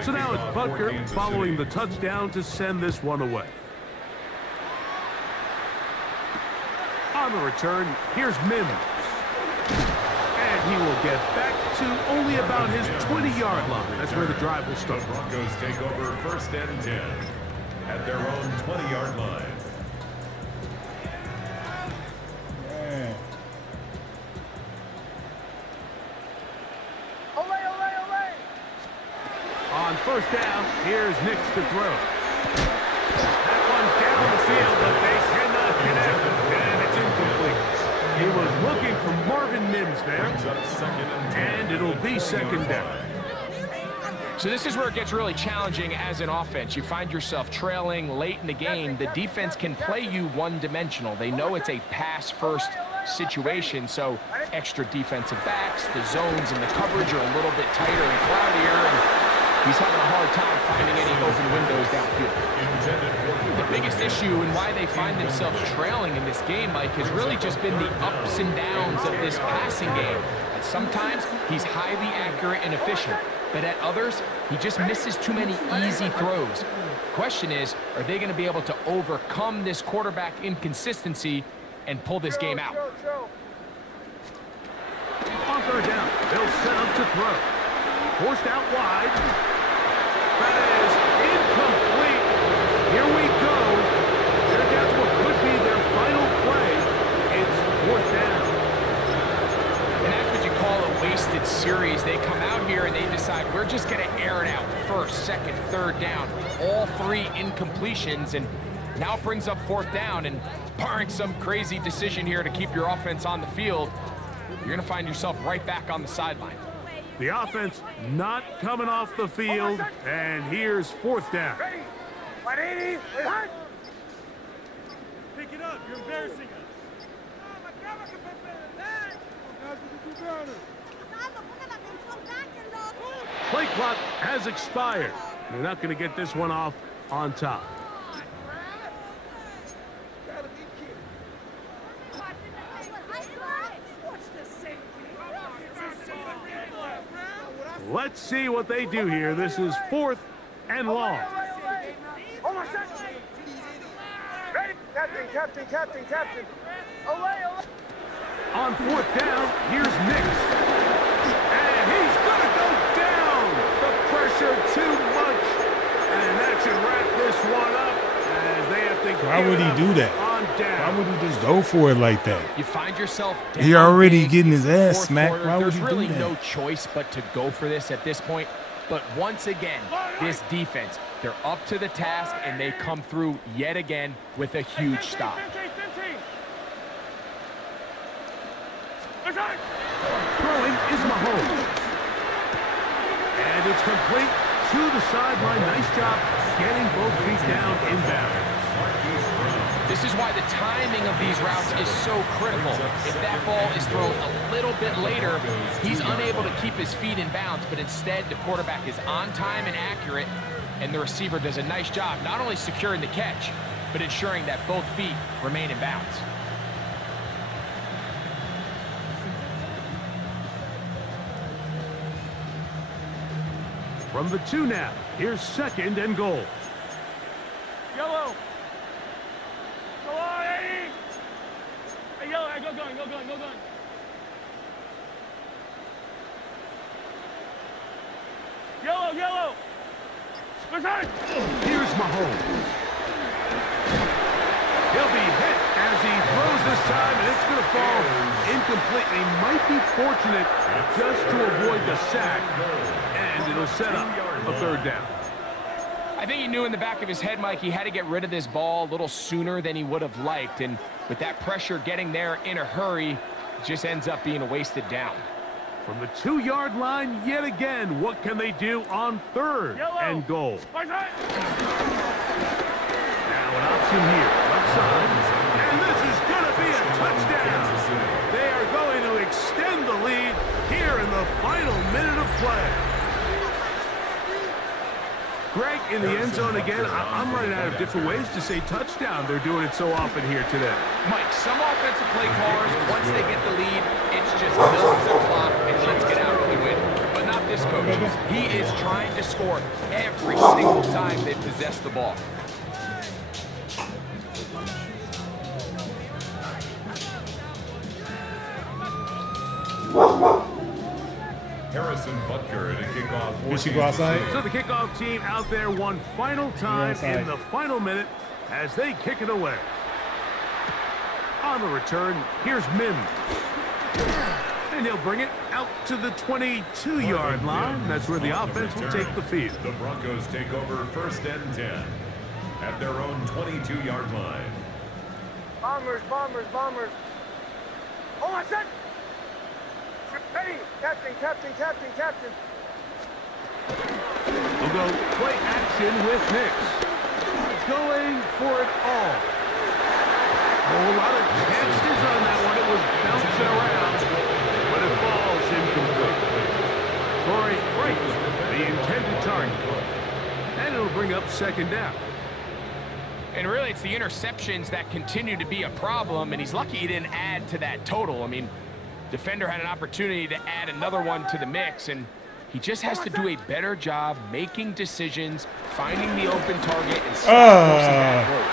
So now it's Butker following the touchdown to send this one away. On the return, here's Mims. And he will get back to only about his 20-yard line. That's where the drive will start. The Broncos take over first and 10 at their own 20-yard line. Yeah. Ole, ole, ole! On first down, here's Nix to throw. That one down the field, but they cannot connect. And it's incomplete. He was looking for Marvin Mims there. And it'll be second down. So this is where it gets really challenging as an offense. You find yourself trailing late in the game. The defense can play you one-dimensional. They know it's a pass-first situation, so extra defensive backs, the zones and the coverage are a little bit tighter and cloudier, and he's having a hard time finding any open windows downfield. The biggest issue and why they find themselves trailing in this game, Mike, has really just been the ups and downs of this passing game. And sometimes he's highly accurate and efficient, but at others, he just misses too many easy throws. Question is, are they going to be able to overcome this quarterback inconsistency and pull this game out? On third down, they'll set up to throw. Forced out wide. That is incomplete. Here we go. They're down to what could be their final play. It's fourth down. And that's what you call a wasted series. They come out here and they decide, we're just going to air it out. First, second, third down. All three incompletions, and now it brings up fourth down. And barring some crazy decision here to keep your offense on the field, you're going to find yourself right back on the sideline. The offense not coming off the field, and here's fourth down. Ready? 180, hot! Pick it up, you're embarrassing us. Play clock has expired. They're not going to get this one off on top. Let's see what they do here. This is fourth and long. Oh my son! Ready? Captain, Captain. Olay, olay. On fourth down, here's Nix. And he's going to go down. The pressure too much. And that should wrap this one up as they have to Why would he do that? on down. Why would he just go for it like that? You find yourself down He already big. getting his It's the ass fourth smacked. quarter. Why would There's he do really that? no choice but to go for this at this point. But once again, this defense, they're up to the task, and they come through yet again with a huge stop. 15. Throwing is Mahomes. And it's complete to the sideline. Nice job getting both feet down in bounds. This is why the timing of these routes is so critical. If that ball is thrown a little bit later, he's unable to keep his feet in bounds, but instead the quarterback is on time and accurate, and the receiver does a nice job not only securing the catch, but ensuring that both feet remain in bounds. From the 2 now, here's 2nd and goal. Yellow. Go on, Eddie. Hey, yellow, hey, go gun. Yellow. Listen. Here's Mahomes. He'll be hit as he throws this time, and it's going to fall incomplete. He might be fortunate just to avoid the sack, and it'll set up a 3rd down. I think he knew in the back of his head, Mike, he had to get rid of this ball a little sooner than he would have liked, and with that pressure getting there in a hurry, it just ends up being a wasted down. From the 2-yard line, yet again, what can they do on 3rd and goal? Now an option here, left side, and this is going to be a touchdown. They are going to extend the lead here in the final minute of play. Greg, in the end zone again, I'm running out of different ways to say touchdown. They're doing it so often here today. Mike, some offensive play callers, once they get the lead, it's just milk the clock and let's get out of the win. But not this coach. He is trying to score every single time they possess the ball. Harrison Butker to kick off. Did she go outside? So the kickoff team out there one final time in the final minute as they kick it away. On the return, here's Mims. And he'll bring it out to the 22-yard line. That's where the offense will take the field. The Broncos take over 1st and 10 at their own 22-yard line. Bombers. Hold on, set. Ready. Captain. We'll go play action with Nix. Going for it all. A whole lot of chances on that one. It was bouncing around, but it falls incomplete. Corey Franklin, the intended target. And it'll bring up 2nd down. And really, it's the interceptions that continue to be a problem, and he's lucky he didn't add to that total. I mean, defender had an opportunity to add another one to the mix, and he just has to do a better job making decisions, finding the open target, and stop forcing bad throws.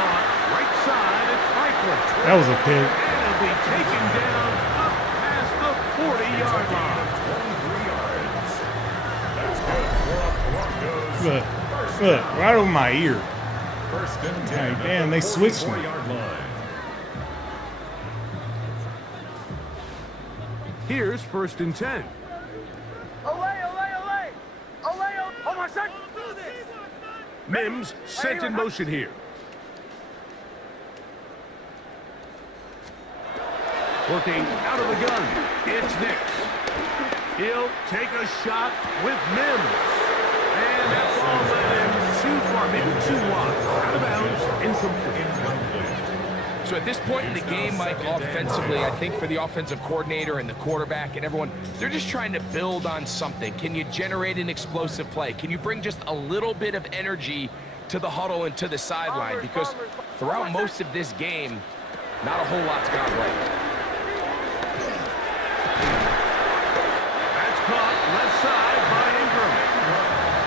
Caught right side, it's Franklin. That was a pick. And it'll be taken down up past the 40-yard line. 23 yards. That's good for the Broncos. Look, right over my ear. 1st and 10. Like, damn, they switched me. 4-yard line. Here's 1st and 10. Olay. Hold on, set. Mims sent in motion here. Working out of the gun, it's Nix. He'll take a shot with Mims. And that ball led him too far, maybe too wide. Out of bounds, incomplete. So at this point in the game, Mike, offensively, I think for the offensive coordinator and the quarterback and everyone, they're just trying to build on something. Can you generate an explosive play? Can you bring just a little bit of energy to the huddle and to the sideline? Because throughout most of this game, not a whole lot's gone right. That's caught left side by Ingram.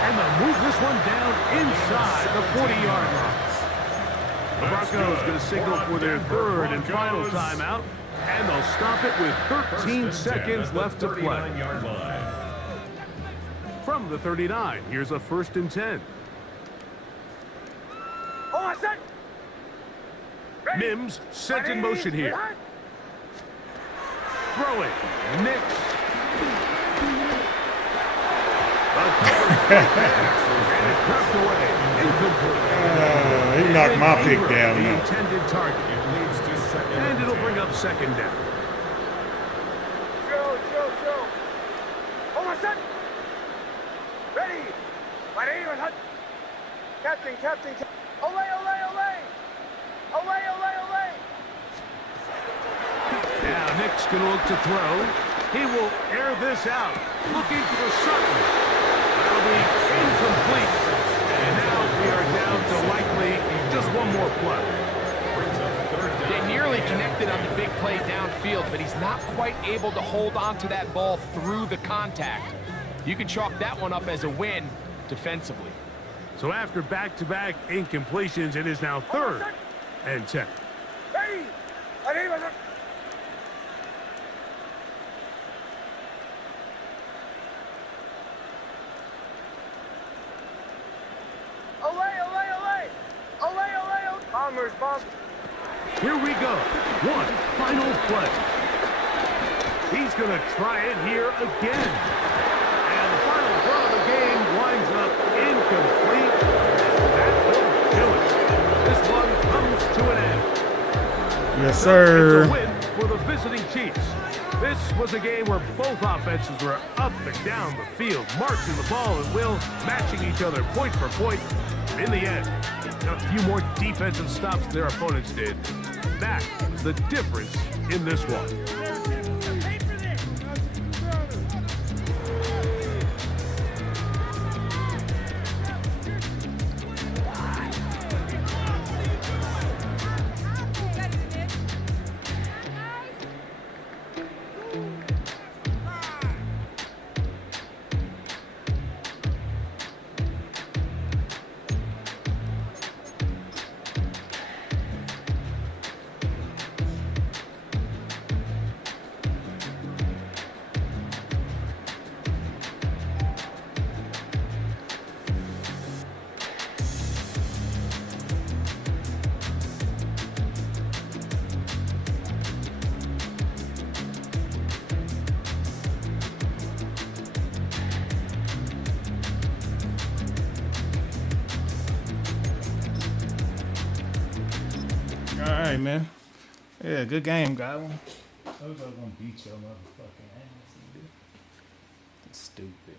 And they'll move this one down inside the 40-yard line. The Broncos going to signal for their third and final timeout, and they'll stop it with 13 seconds left to play. From the 39, here's a 1st and 10. Oh, I said. Mims sent in motion here. Throwing. Nix. And it crept away. Incomplete. He knocked my pick down. The Now. intended target. And it'll bring up 2nd down. Joe. Oh, I said. Ready. My name is Captain. Olay. Now Nick's going to look to throw. He will air this out. Looking for Sutton. That'll be incomplete. And now we are down to likely just one more play. They nearly connected on the big play downfield, but he's not quite able to hold on to that ball through the contact. You can chalk that one up as a win defensively. So after back-to-back incompletions, it is now 3rd and 10. Ready. My name is Olay. Bombers. Here we go. One final play. He's going to try it here again. And the final throw of the game winds up incomplete. That will do it. This one comes to an end. Yes, It's sir. a win for the visiting Chiefs. This was a game where both offenses were up and down the field, marching the ball at will, matching each other point for point. In the end, got a few more defensive stops than their opponents did. That was the difference in this one. All right, man. Yeah, good game, Godwin. I was gonna beat your motherfucking ass. Stupid.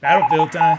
Battlefield time.